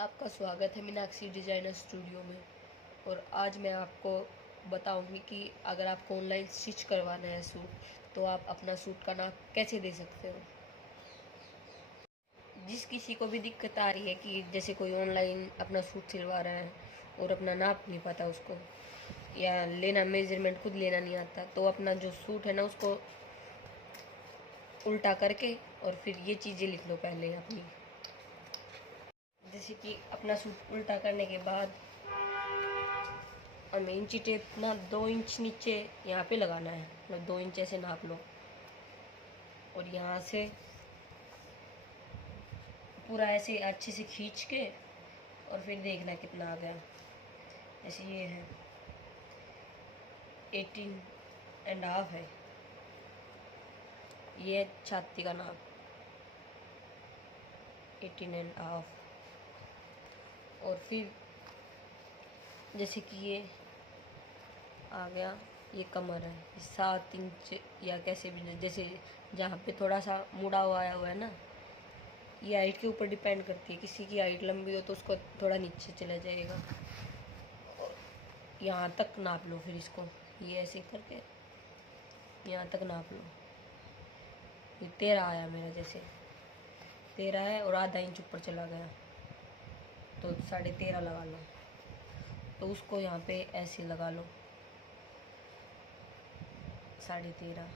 आपका स्वागत है मीनाक्षी डिज़ाइनर स्टूडियो में। और आज मैं आपको बताऊंगी कि अगर आपको ऑनलाइन स्टिच करवाना है सूट, तो आप अपना सूट का नाप कैसे दे सकते हो। जिस किसी को भी दिक्कत आ रही है कि जैसे कोई ऑनलाइन अपना सूट सिलवा रहा है और अपना नाप नहीं पता उसको, या लेना मेजरमेंट खुद लेना नहीं आता, तो अपना जो सूट है ना उसको उल्टा करके और फिर ये चीज़ें लिख लो पहले अपनी। जैसे कि अपना सूट उल्टा करने के बाद हमें इंची टेप ना 2 इंच नीचे यहाँ पे लगाना है, मतलब 2 इंच ऐसे नाप लो और यहाँ से पूरा ऐसे अच्छे से खींच के और फिर देखना कितना आ गया। जैसे ये है 18.5 है, ये छाती का नाप 18.5। और फिर जैसे कि ये आ गया, ये कमर है 7 इंच या कैसे भी, जैसे जहाँ पे थोड़ा सा मुड़ा हुआ आया हुआ है ना, ये हाइट के ऊपर डिपेंड करती है। किसी की हाइट लंबी हो तो उसको थोड़ा नीचे चला जाएगा। और यहाँ तक नाप लो, फिर इसको ये ऐसे करके यहाँ तक नाप लो। ये 13 आया मेरा, जैसे 13 है और आधा इंच ऊपर चला गया तो 13.5 लगा लो। तो उसको यहाँ पे ऐसे लगा लो 13.5।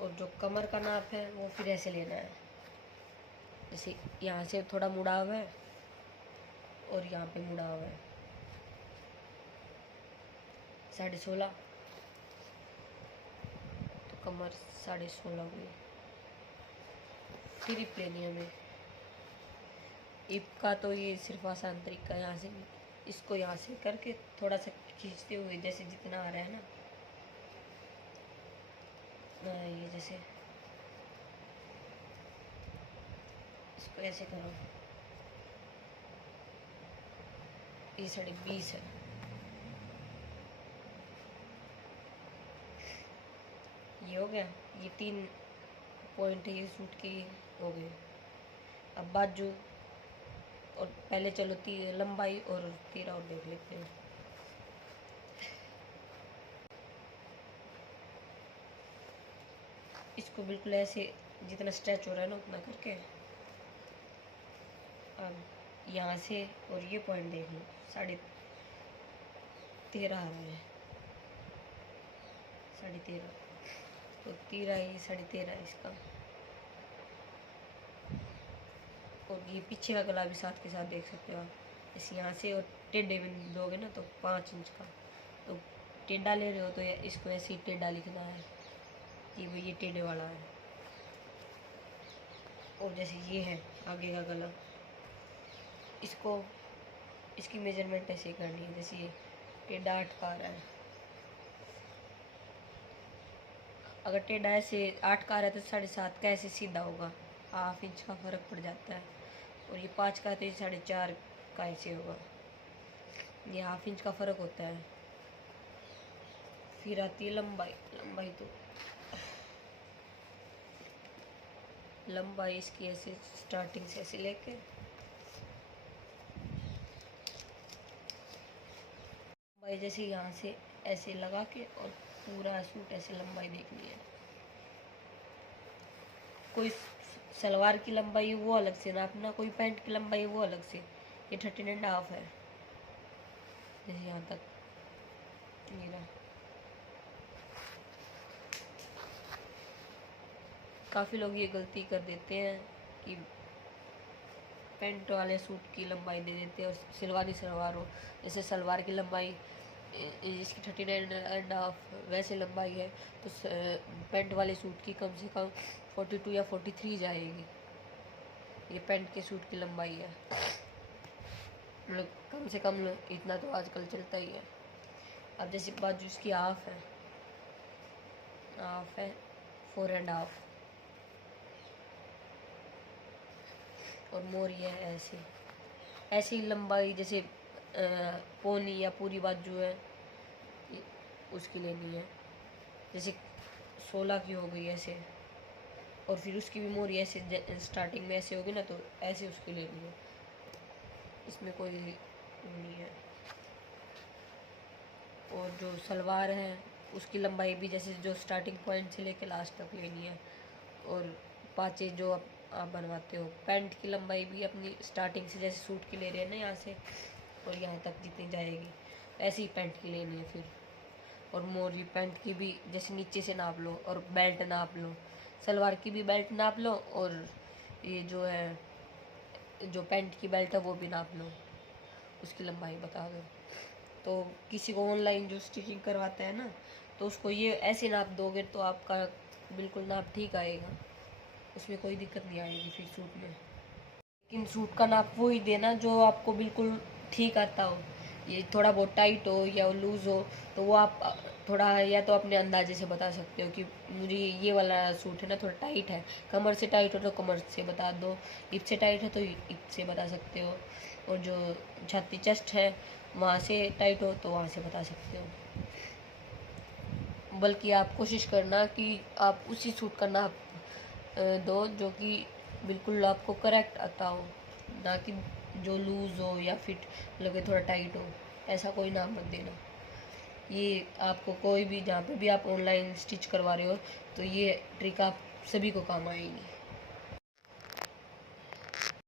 और जो कमर का नाप है वो फिर ऐसे लेना है, जैसे यहाँ से थोड़ा मुड़ा हुआ है और यहाँ पे मुड़ा हुआ है 16.5। तो कमर 16.5 हुई। फिर हिप लेनी है हमें। हिप का तो ये सिर्फ आसान तरीका, यहाँ से इसको यहाँ से करके थोड़ा सा खींचते हुए, जैसे जितना आ रहा है ना, ये जैसे इसको ऐसे करो। ये 20.5 है। ये हो गया, ये 3 पॉइंट ये सूट की हो गए। अब बाजू और पहले चलो लंबाई और 13 और देख लेते हैं। इसको बिल्कुल ऐसे जितना स्ट्रेच हो रहा है ना उतना करके अब यहाँ से और ये पॉइंट देख लो 13.5 आ रहा है 13.5। तो 13 ये 13.5 है इसका। और ये पीछे का गला भी साथ के साथ देख सकते हो आप। इस यहाँ से और टेढ़े में दोगे ना तो 5 इंच का। तो टेढ़ा ले रहे हो तो इसको ऐसे ही टेढ़ा लिखना है कि वो ये टेढ़े वाला है। और जैसे ये है आगे का गला, इसको इसकी मेजरमेंट ऐसे ही करनी है। जैसे ये टेढ़ा 8 का आ रहा है, अगर टेढ़ा ऐसे 8 का आ रहा है तो 7.5 का ऐसे सीधा होगा, ½ इंच का फ़र्क पड़ जाता है। और ये 5 का है तो ये 4.5 का ऐसे होगा, ये ½ इंच का फ़र्क होता है। फिर आती है लंबाई। तो लंबाई इसकी ऐसे स्टार्टिंग से ऐसे लेके लंबाई जैसे यहाँ से ऐसे लगा के और पूरा सूट ऐसे लंबाई देखनी है। कोई सलवार की लंबाई वो अलग से नापना, कोई पैंट की लंबाई वो अलग से। ये 13.5 है, जैसे यहाँ तक मेरा। काफ़ी लोग ये गलती कर देते हैं कि पैंट वाले सूट की लंबाई दे देते हैं और सिलवानी सलवार हो। जैसे सलवार की लंबाई इसकी 39.5 वैसे लंबाई है तो पैंट वाले सूट की कम से कम 42 या 43 जाएगी। ये पैंट के सूट की लंबाई है, मतलब कम से कम इतना तो आजकल चलता ही है। अब जैसे बाजू इसकी हाफ है 4.5। और मोर ये है ऐसी लंबाई, जैसे पौनी या पूरी बाजू है उसकी लेनी है। जैसे 16 की हो गई ऐसे, और फिर उसकी भी मोरी ऐसे स्टार्टिंग में ऐसे होगी ना, तो ऐसे उसकी लेनी है, इसमें कोई नहीं है। और जो सलवार है उसकी लंबाई भी जैसे जो स्टार्टिंग पॉइंट से लेके लास्ट तक लेनी है। और पाँचे जो आप बनवाते हो, पैंट की लंबाई भी अपनी स्टार्टिंग से जैसे सूट की ले रहे हैं ना यहाँ से, और यहाँ तक जितनी जाएगी ऐसे ही पैंट की लेनी है फिर। और मोरी पैंट की भी जैसे नीचे से नाप लो, और बेल्ट नाप लो, सलवार की भी बेल्ट नाप लो, और ये जो है जो पैंट की बेल्ट है वो भी नाप लो, उसकी लंबाई बता दो। तो किसी को ऑनलाइन जो स्टिचिंग करवाता है ना, तो उसको ये ऐसे नाप दोगे तो आपका बिल्कुल नाप ठीक आएगा, उसमें कोई दिक्कत नहीं आएगी फिर सूट में। लेकिन सूट का नाप वो ही देना जो आपको बिल्कुल ठीक आता हो। ये थोड़ा बहुत टाइट हो या लूज़ हो तो वो आप थोड़ा या तो अपने अंदाजे से बता सकते हो कि मुझे ये वाला सूट है ना थोड़ा टाइट है, कमर से टाइट हो तो कमर से बता दो, हिप से टाइट है तो हिप से बता सकते हो, और जो छाती चेस्ट है वहाँ से टाइट हो तो वहाँ से बता सकते हो। बल्कि आप कोशिश करना कि आप उसी सूट का नाप दो जो कि बिल्कुल आपको करेक्ट आता हो, ना कि जो लूज़ हो या फिट लगे थोड़ा टाइट हो, ऐसा कोई नाप मत देना। ये आपको कोई भी जहाँ पे भी आप ऑनलाइन स्टिच करवा रहे हो तो ये ट्रिक आप सभी को काम आएगी।